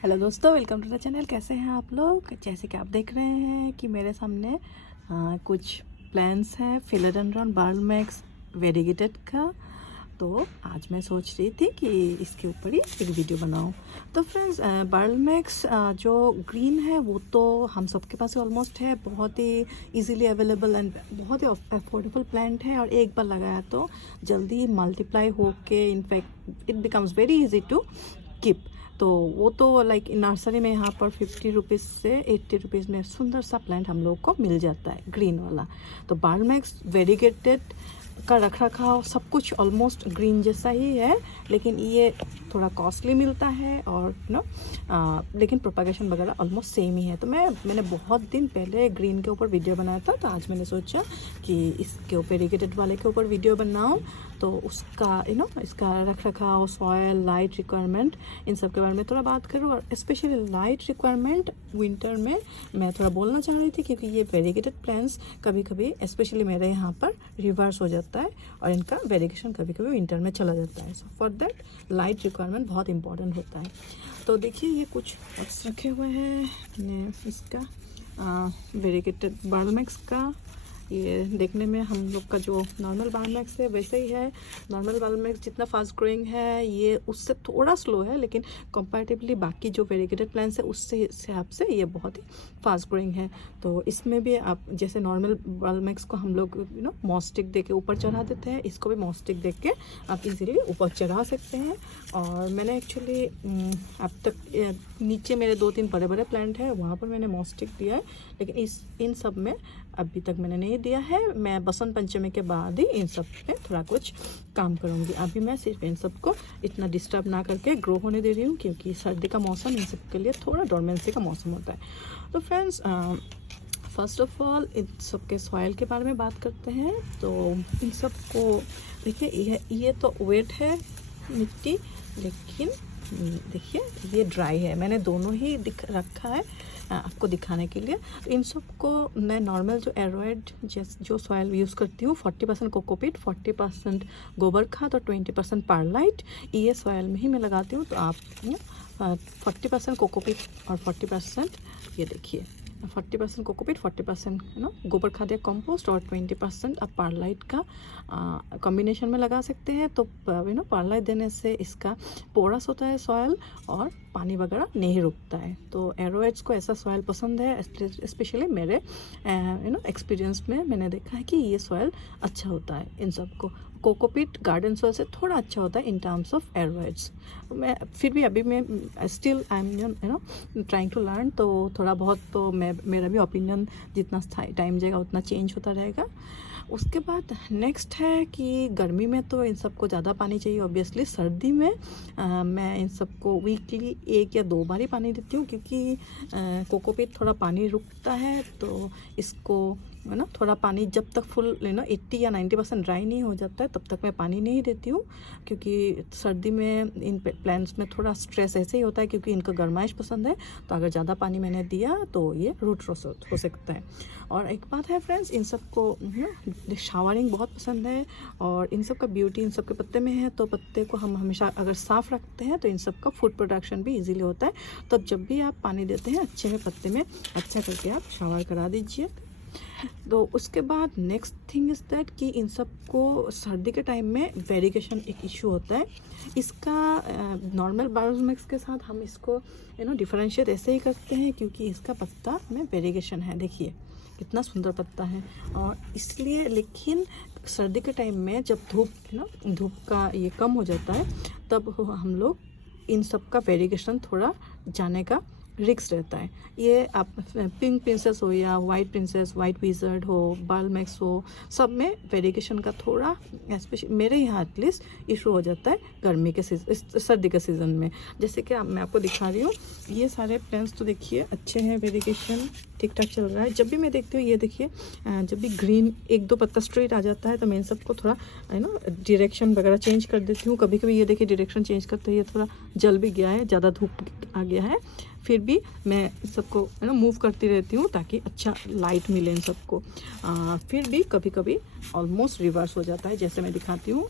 Hello दोस्तों, welcome to the channel. कैसे हैं आप लोग? जैसे कि आप देख रहे हैं कि मेरे सामने कुछ प्लान्स हैं फिलोडेंड्रॉन बार्लमैक्स वेरीगेटेड का। तो आज मैं सोच रही थी कि इसके ऊपर ही एक वीडियो बनाऊं। तो फ्रेंड्स, बार्लमैक्स जो ग्रीन है वो तो हम सबके पास ऑलमोस्ट है, बहुत ही इजीली अवेलेबल एंड बहुत ही अफोर्डेबल प्लांट है। और एक बार लगाया तो जल्दी मल्टीप्लाई होके in fact it becomes very easy to keep. तो वो तो लाइक नर्सरी में यहाँ पर 50 रुपीज़ से 80 रुपीज़ में सुंदर सा प्लांट हम लोग को मिल जाता है, ग्रीन वाला। तो बार्लमैक्स वेरीगेटेड का रख रखाव सब कुछ ऑलमोस्ट ग्रीन जैसा ही है, लेकिन ये थोड़ा कॉस्टली मिलता है और लेकिन प्रोपागेशन वगैरह ऑलमोस्ट सेम ही है। तो मैंने बहुत दिन पहले ग्रीन के ऊपर वीडियो बनाया था, तो आज मैंने सोचा कि इसके ऊपर वेरीगेटेड वाले के ऊपर वीडियो बनाऊं। तो उसका इसका रख रखाव, सॉयल, लाइट रिक्वायरमेंट, इन सब के बारे में थोड़ा बात करूँ। और स्पेशली लाइट रिक्वायरमेंट विंटर में मैं थोड़ा बोलना चाह रही थी, क्योंकि ये वेरीगेटेड प्लांट्स कभी कभी स्पेशली मेरे यहाँ पर रिवर्स हो जाता है और इनका वेरीगेशन कभी कभी विंटर में चला जाता है। So for that light requirement बहुत इंपॉर्टेंट होता है। तो देखिए ये कुछ पॉट्स रखे हुए हैं इसका वेरीगेटेड बार्लमैक्स का। ये देखने में हम लोग का जो नॉर्मल बार्लमैक्स है वैसे ही है। नॉर्मल बार्लमैक्स जितना फास्ट ग्रोइंग है ये उससे थोड़ा स्लो है, लेकिन कंपैरेटिवली बाकी जो वेरीगेटेड प्लांट्स है उससे हिसाब से ये बहुत ही फास्ट ग्रोइंग है। तो इसमें भी आप जैसे नॉर्मल बार्लमैक्स को हम लोग मॉस्टिक दे के ऊपर चढ़ा देते हैं, इसको भी मॉस्टिक दे के आप इजीली ऊपर चढ़ा सकते हैं। और मैंने एक्चुअली अब तक नीचे मेरे 2-3 बड़े बड़े प्लांट है, वहाँ पर मैंने मॉस्टिक दिया है, लेकिन इन सब में अभी तक मैंने नहीं दिया है। मैं बसंत पंचमी के बाद ही इन सब पे थोड़ा कुछ काम करूँगी। अभी मैं सिर्फ इन सबको इतना डिस्टर्ब ना करके ग्रो होने दे रही हूँ, क्योंकि सर्दी का मौसम इन सब के लिए थोड़ा डोरमेंसी का मौसम होता है। तो friends, first of all in सब के सॉइल के बारे में बात करते हैं। तो इन सब को देखिए, ये तो वेट है मिट्टी, लेकिन देखिए ये ड्राई है। मैंने दोनों ही रखा है आपको दिखाने के लिए। तो इन सब को मैं नॉर्मल जो एरोइड जो सॉइल यूज़ करती हूँ, 40% कोकोपीट, 40% गोबर खाद और 20% पार्लाइट, ये सॉइल में ही मैं लगाती हूँ। तो आप 40% कोकोपीट और 40% ये देखिए 40% कोकोपीट, 40% गोबर खाद या कंपोस्ट और 20% आप पार्लाइट का कॉम्बिनेशन में लगा सकते हैं। तो पार्लाइट देने से इसका पोरस होता है सॉयल और पानी वगैरह नहीं रुकता है। तो एरोइड्स को ऐसा सॉयल पसंद है, स्पेशली मेरे एक्सपीरियंस में मैंने देखा है कि ये सॉयल अच्छा होता है इन सबको। कोकोपीट गार्डन सॉइल से थोड़ा अच्छा होता है इन टर्म्स ऑफ एरोइड्स। मैं फिर भी अभी मैं still I am trying to learn, तो थोड़ा बहुत तो मेरा भी ओपिनियन जितना टाइम जाएगा उतना चेंज होता रहेगा। उसके बाद नेक्स्ट है कि गर्मी में तो इन सबको ज़्यादा पानी चाहिए ऑब्वियसली। सर्दी में मैं इन सबको वीकली 1 या 2 बार ही पानी देती हूँ, क्योंकि कोकोपीट थोड़ा पानी रुकता है। तो इसको थोड़ा पानी जब तक फुल 80 या 90% ड्राई नहीं हो जाता है तब तक मैं पानी नहीं देती हूँ, क्योंकि सर्दी में इन प्लांट्स में थोड़ा स्ट्रेस ऐसे ही होता है, क्योंकि इनको गर्माइश पसंद है। तो अगर ज़्यादा पानी मैंने दिया तो ये रूट रॉट हो सकता है। और एक बात है फ्रेंड्स, इन सबको शावरिंग बहुत पसंद है और इन सब का ब्यूटी इन सब के पत्ते में है। तो पत्ते को हम हमेशा अगर साफ़ रखते हैं तो इन सब का फूड प्रोडक्शन भी इजीली होता है। तो जब भी आप पानी देते हैं अच्छे में पत्ते में अच्छा करके आप शावर करा दीजिए। तो उसके बाद नेक्स्ट थिंग इज़ दैट कि इन सब को सर्दी के टाइम में वेरीगेशन एक इशू होता है। इसका नॉर्मल बार्लमैक्स के साथ हम इसको डिफरेंशिएट ऐसे ही करते हैं, क्योंकि इसका पत्ता में वेरीगेशन है। देखिए कितना सुंदर पत्ता है। और इसलिए लेकिन सर्दी के टाइम में जब धूप का ये कम हो जाता है, तब हम लोग इन सब का वेरीगेशन थोड़ा जाने का रिक्स रहता है। ये आप पिंक प्रिंसेस हो या वाइट प्रिंसेस, वाइट विजर्ड हो, बार्लमैक्स हो, सब में वेरीगेशन का थोड़ा स्पेशल मेरे यहाँ एटलीस्ट इशू हो जाता है गर्मी के सर्दी के सीज़न में। जैसे कि मैं आपको दिखा रही हूँ, ये सारे प्लांट्स तो देखिए अच्छे हैं, वेरीगेशन ठीक ठाक चल रहा है। जब भी मैं देखती हूँ ये देखिए, जब भी ग्रीन 1-2 पत्ता स्ट्रेट आ जाता है तो मैं इन सबको थोड़ा डायरेक्शन वगैरह चेंज कर देती हूँ। कभी कभी ये देखिए डायरेक्शन चेंज करते ये थोड़ा जल भी गया है, ज़्यादा धूप आ गया है, फिर भी मैं सबको मूव करती रहती हूँ ताकि अच्छा लाइट मिले इन सबको। फिर भी कभी कभी ऑलमोस्ट रिवर्स हो जाता है, जैसे मैं दिखाती हूँ।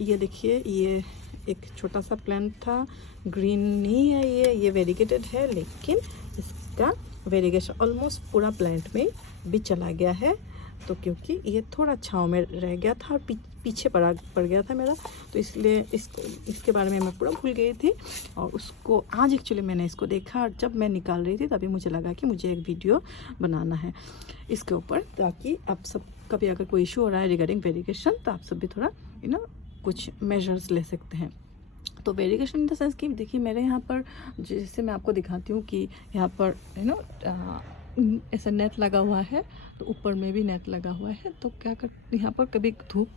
ये देखिए, ये एक छोटा सा प्लांट था, ग्रीन नहीं है ये वेरीगेटेड है, लेकिन इसका वेरीगेशन ऑलमोस्ट पूरा प्लांट में भी चला गया है। तो क्योंकि ये थोड़ा छाँव में रह गया था और पीछे पड़ गया था मेरा, तो इसलिए इसके बारे में मैं पूरा भूल गई थी। और उसको आज एक्चुअली मैंने इसको देखा, और जब मैं निकाल रही थी तभी मुझे लगा कि मुझे एक वीडियो बनाना है इसके ऊपर, ताकि आप सब कभी अगर कोई इशू हो रहा है रिगार्डिंग वेरीगेशन तो आप सब भी थोड़ा कुछ मेजर्स ले सकते हैं। तो वेरीगेशन इन द सेंस कि देखिए मेरे यहाँ पर जैसे मैं आपको दिखाती हूँ कि यहाँ पर ऐसा नेट लगा हुआ है, तो ऊपर में भी नेट लगा हुआ है। तो क्या कर यहाँ पर कभी धूप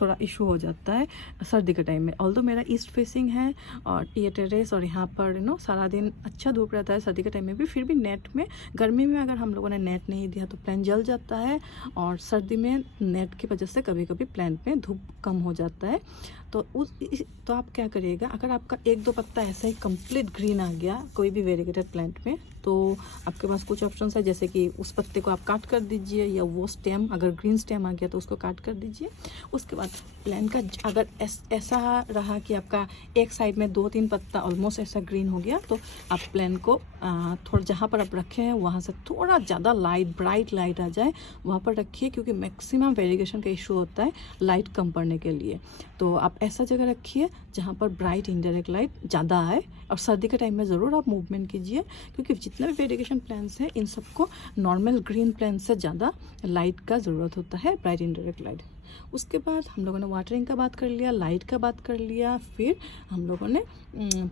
थोड़ा इशू हो जाता है सर्दी के टाइम में। ऑल्दो मेरा ईस्ट फेसिंग है और ये टेरेस, और यहाँ पर सारा दिन अच्छा धूप रहता है सर्दी के टाइम में भी, फिर भी नेट में गर्मी में अगर हम लोगों ने नेट नहीं दिया तो प्लांट जल जाता है, और सर्दी में नेट की वजह से कभी कभी प्लांट में धूप कम हो जाता है। तो आप क्या करिएगा, अगर आपका एक दो पत्ता ऐसा ही कंप्लीट ग्रीन आ गया कोई भी वेरीगेटेड प्लांट में, तो आपके पास कुछ ऑप्शंस है, जैसे कि उस पत्ते को आप काट कर दीजिए, या वो स्टेम अगर ग्रीन स्टेम आ गया तो उसको काट कर दीजिए। उसके बाद प्लांट का अगर ऐसा रहा कि आपका एक साइड में 2-3 पत्ता ऑलमोस्ट ऐसा ग्रीन हो गया, तो आप प्लांट को थोड़ा जहाँ पर आप रखे हैं वहाँ से थोड़ा ज़्यादा ब्राइट लाइट आ जाए वहाँ पर रखिए, क्योंकि मैक्सिमम वेरीगेशन का इशू होता है लाइट कम पड़ने के लिए। तो आप ऐसा जगह रखिए जहाँ पर ब्राइट इनडायरेक्ट लाइट ज़्यादा आए, और सर्दी के टाइम में ज़रूर आप मूवमेंट कीजिए, क्योंकि जितने भी वेरीगेशन प्लांट्स हैं इन सबको नॉर्मल ग्रीन प्लांट से ज़्यादा लाइट का ज़रूरत होता है, ब्राइट इनडायरेक्ट लाइट। उसके बाद हम लोगों ने वाटरिंग का बात कर लिया, लाइट का बात कर लिया, फिर हम लोगों ने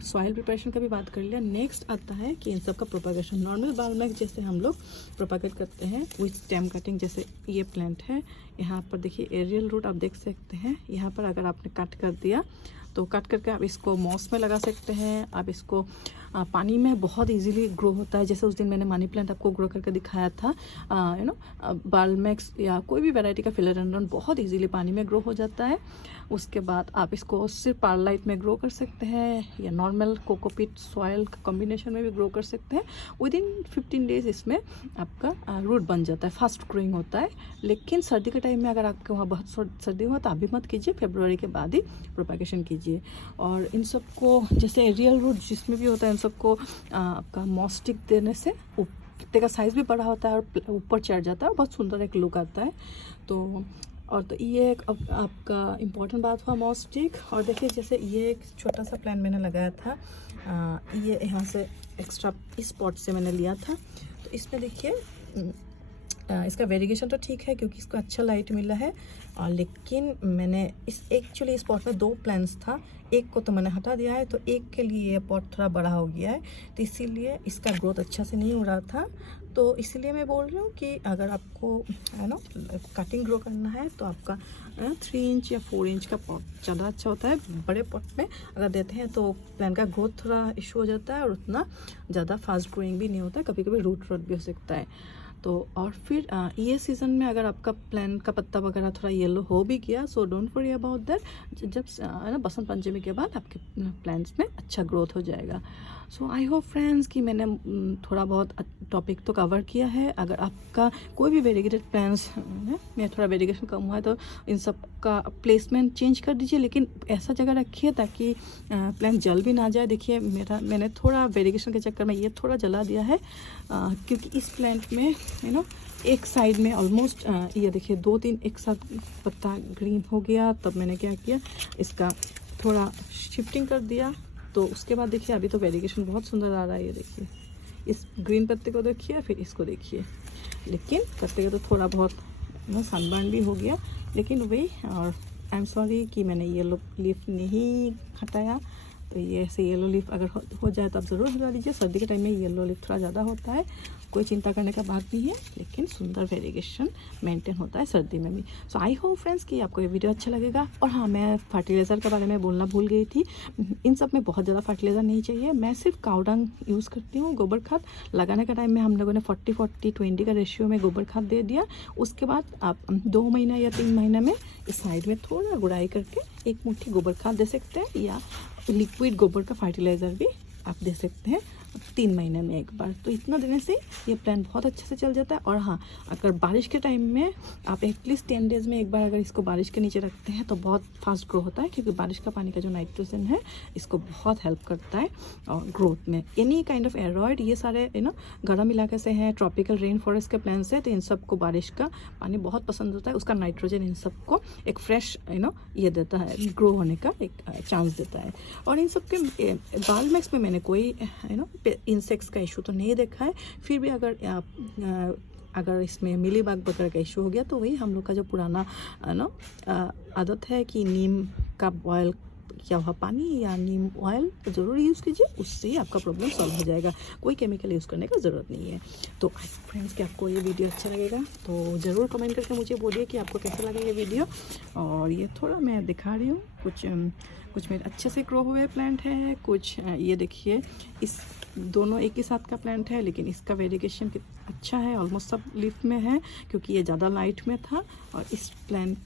सॉइल प्रिपरेशन का भी बात कर लिया। नेक्स्ट आता है कि इन सब का प्रोपागेशन। नॉर्मल बाल्ब जैसे हम लोग प्रोपागेट करते हैं विथ स्टेम कटिंग, जैसे ये प्लांट है, यहाँ पर देखिए एरियल रूट आप देख सकते हैं। यहाँ पर अगर आपने कट कर दिया तो कट करके आप इसको मॉस में लगा सकते हैं। आप इसको पानी में बहुत इजीली ग्रो होता है, जैसे उस दिन मैंने मनी प्लांट आपको ग्रो करके दिखाया था। बाल्मेक्स या कोई भी वैरायटी का फिलोडेंड्रॉन बहुत इजीली पानी में ग्रो हो जाता है। उसके बाद आप इसको सिर्फ पारलाइट में ग्रो कर सकते हैं, या नॉर्मल कोकोपीट सॉइल कॉम्बिनेशन में भी ग्रो कर सकते हैं। विद इन 15 डेज इसमें आपका रूट बन जाता है, फास्ट ग्रोइंग होता है। लेकिन सर्दी के टाइम में अगर आपके वहाँ बहुत सर्दी हुआ तो अभी मत कीजिए, फरवरी के बाद ही प्रोपागेशन कीजिए। और इन सबको जैसे एरियल रूट जिसमें भी होता है, इन सबको आपका मॉस्टिक देने से पत्ते का साइज़ भी बड़ा होता है और ऊपर चढ़ जाता है और बहुत सुंदर एक लुक आता है। तो ये एक आपका इम्पोर्टेंट बात हुआ मॉस्टिक। और देखिए जैसे ये एक छोटा सा प्लांट मैंने लगाया था, ये यहाँ से एक्स्ट्रा इस पॉट से मैंने लिया था। तो इसमें देखिए इसका वेरीगेशन तो ठीक है क्योंकि इसको अच्छा लाइट मिला है, लेकिन मैंने एक्चुअली इस पॉट में 2 प्लांट्स था, एक को तो मैंने हटा दिया है, तो एक के लिए ये पॉट थोड़ा बड़ा हो गया है, तो इसीलिए इसका ग्रोथ अच्छा से नहीं हो रहा था। तो इसीलिए मैं बोल रही हूँ कि अगर आपको कटिंग ग्रो करना है तो आपका 3 इंच या 4 इंच का पॉट ज़्यादा अच्छा होता है। बड़े पॉट में अगर देते हैं तो प्लांट का ग्रोथ थोड़ा इशू हो जाता है और उतना ज़्यादा फास्ट ग्रोइंग भी नहीं होता है, कभी कभी रूट भी हो सकता है। तो और फिर ये सीज़न में अगर आपका प्लांट का पत्ता वगैरह थोड़ा येलो हो भी गया, so don't worry about that. जब बसंत पंचमी के बाद आपके प्लांट्स में अच्छा ग्रोथ हो जाएगा। सो आई होप फ्रेंड्स कि मैंने थोड़ा बहुत टॉपिक तो कवर किया है। अगर आपका कोई भी वेरीगेटेड प्लांट्स में थोड़ा वेरीगेशन कम हुआ है तो इन सब का प्लेसमेंट चेंज कर दीजिए, लेकिन ऐसा जगह रखिए ताकि प्लांट जल भी ना जाए। देखिए मैंने थोड़ा वेरीगेशन के चक्कर में ये थोड़ा जला दिया है, क्योंकि इस प्लांट में एक साइड में ऑलमोस्ट ये देखिए 2-3 एक साथ पत्ता ग्रीन हो गया। तब मैंने क्या किया, इसका थोड़ा शिफ्टिंग कर दिया। तो उसके बाद देखिए अभी तो वेरीगेशन बहुत सुंदर आ रहा है। ये देखिए इस ग्रीन पत्ते को देखिए, फिर इसको देखिए, लेकिन पत्ते का तो थोड़ा बहुत सनबर्न भी हो गया, लेकिन वही। और आई एम सॉरी कि मैंने येलो लीफ नहीं हटाया। तो ये ऐसे येलो लीफ अगर हो जाए तो आप ज़रूर हटा लीजिए। सर्दी के टाइम में येलो लीफ थोड़ा ज़्यादा होता है, कोई चिंता करने का बात नहीं है, लेकिन सुंदर वेरीगेशन मेंटेन होता है सर्दी में भी। सो आई होप फ्रेंड्स कि आपको ये वीडियो अच्छा लगेगा। और हाँ, मैं फर्टिलाइज़र के बारे में बोलना भूल गई थी। इन सब में बहुत ज़्यादा फर्टिलाइज़र नहीं चाहिए। मैं सिर्फ काऊ डंग यूज़ करती हूँ। गोबर खाद लगाने का टाइम में हम लोगों ने 40-40-20 का रेशियो में गोबर खाद दे दिया। उसके बाद आप 2 महीना या 3 महीने में इस साइड में थोड़ा गुड़ाई करके 1 मुट्ठी गोबर खाद दे सकते हैं, या लिक्विड गोबर का फर्टिलाइज़र भी आप दे सकते हैं। 3 महीने में एक बार। तो इतना देने से ये प्लांट बहुत अच्छे से चल जाता है। और हाँ, अगर बारिश के टाइम में आप एटलीस्ट 10 डेज़ में एक बार अगर इसको बारिश के नीचे रखते हैं तो बहुत फास्ट ग्रो होता है, क्योंकि बारिश का पानी का जो नाइट्रोजन है इसको बहुत हेल्प करता है और ग्रोथ में। एनी काइंड ऑफ एरॉयड, ये सारे गर्म इलाके से हैं, ट्रॉपिकल रेन फॉरेस्ट के प्लांट्स हैं, तो इन सबको बारिश का पानी बहुत पसंद होता है। उसका नाइट्रोजन इन सबको एक फ्रेश ये देता है, ग्रो होने का एक चांस देता है। और इन सब के बाल्मेक्स में मैंने कोई इंसेक्ट्स का इशू तो नहीं देखा है। फिर भी अगर इसमें मिलीबग वगैरह का इशू हो गया तो वही हम लोग का जो पुराना आदत है कि नीम का बॉयल किया हुआ पानी या नीम ऑयल ज़रूर यूज़ कीजिए, उससे ही आपका प्रॉब्लम सॉल्व हो जाएगा। कोई केमिकल यूज़ करने का ज़रूरत नहीं है। तो फ्रेंड्स, कि आपको ये वीडियो अच्छा लगेगा तो ज़रूर कमेंट करके मुझे बोलिए कि आपको कैसा लगा ये वीडियो। और ये थोड़ा मैं दिखा रही हूँ, कुछ मेरे अच्छे से ग्रो हुए प्लांट है, कुछ ये देखिए, इस दोनों एक ही साथ का प्लांट है, लेकिन इसका वेरिगेशन अच्छा है, ऑलमोस्ट सब लीफ में है, क्योंकि ये ज़्यादा लाइट में था। और इस प्लांट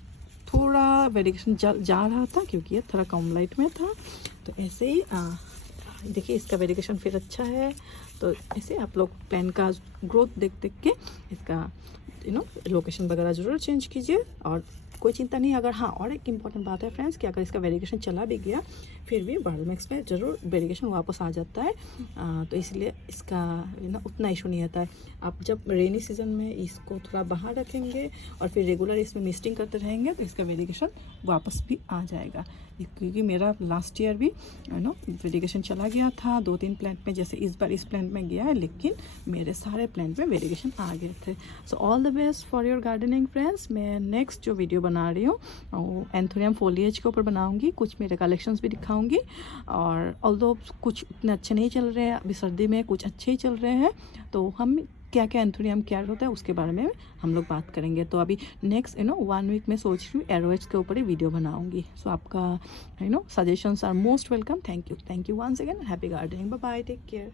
थोड़ा वेरिगेशन जा रहा था, क्योंकि ये थोड़ा कम लाइट में था। तो ऐसे ही देखिए, इसका वेरिगेशन फिर अच्छा है। तो ऐसे आप लोग प्लांट का ग्रोथ देख के इसका लोकेशन वगैरह ज़रूर चेंज कीजिए। और कोई चिंता नहीं। अगर हाँ, और एक इम्पॉर्टेंट बात है फ्रेंड्स, कि अगर इसका वेरिगेशन चला भी गया फिर भी बायोमेक्स में ज़रूर वेरिगेशन वापस आ जाता है। तो इसलिए इसका उतना इशू नहीं आता है। आप जब रेनी सीजन में इसको थोड़ा बाहर रखेंगे और फिर रेगुलर इसमें मिस्टिंग करते रहेंगे तो इसका वेरिगेशन वापस भी आ जाएगा। क्योंकि मेरा लास्ट ईयर भी वेरिगेशन चला गया था 2-3 प्लांट में, जैसे इस बार इस प्लांट में गया है, लेकिन मेरे सारे प्लांट में वेरिगेशन आ गए थे। So all the best for your gardening friends. मैं नेक्स्ट जो वीडियो बना रही हूँ वो एंथोरियम फोलिएज के ऊपर बनाऊंगी, कुछ मेरे कलेक्शंस भी दिखाऊंगी। और ऑल्दो कुछ उतने अच्छे नहीं चल रहे हैं अभी सर्दी में, कुछ अच्छे ही चल रहे हैं, तो हम क्या क्या एंथोरियम क्या होता है उसके बारे में हम लोग बात करेंगे। तो अभी नेक्स्ट 1 वीक में सोच रही हूँ एरोएच के ऊपर ही वीडियो बनाऊंगी। सो आपका suggestions are most welcome. Thank you once again. Happy gardening. Bye bye, take care.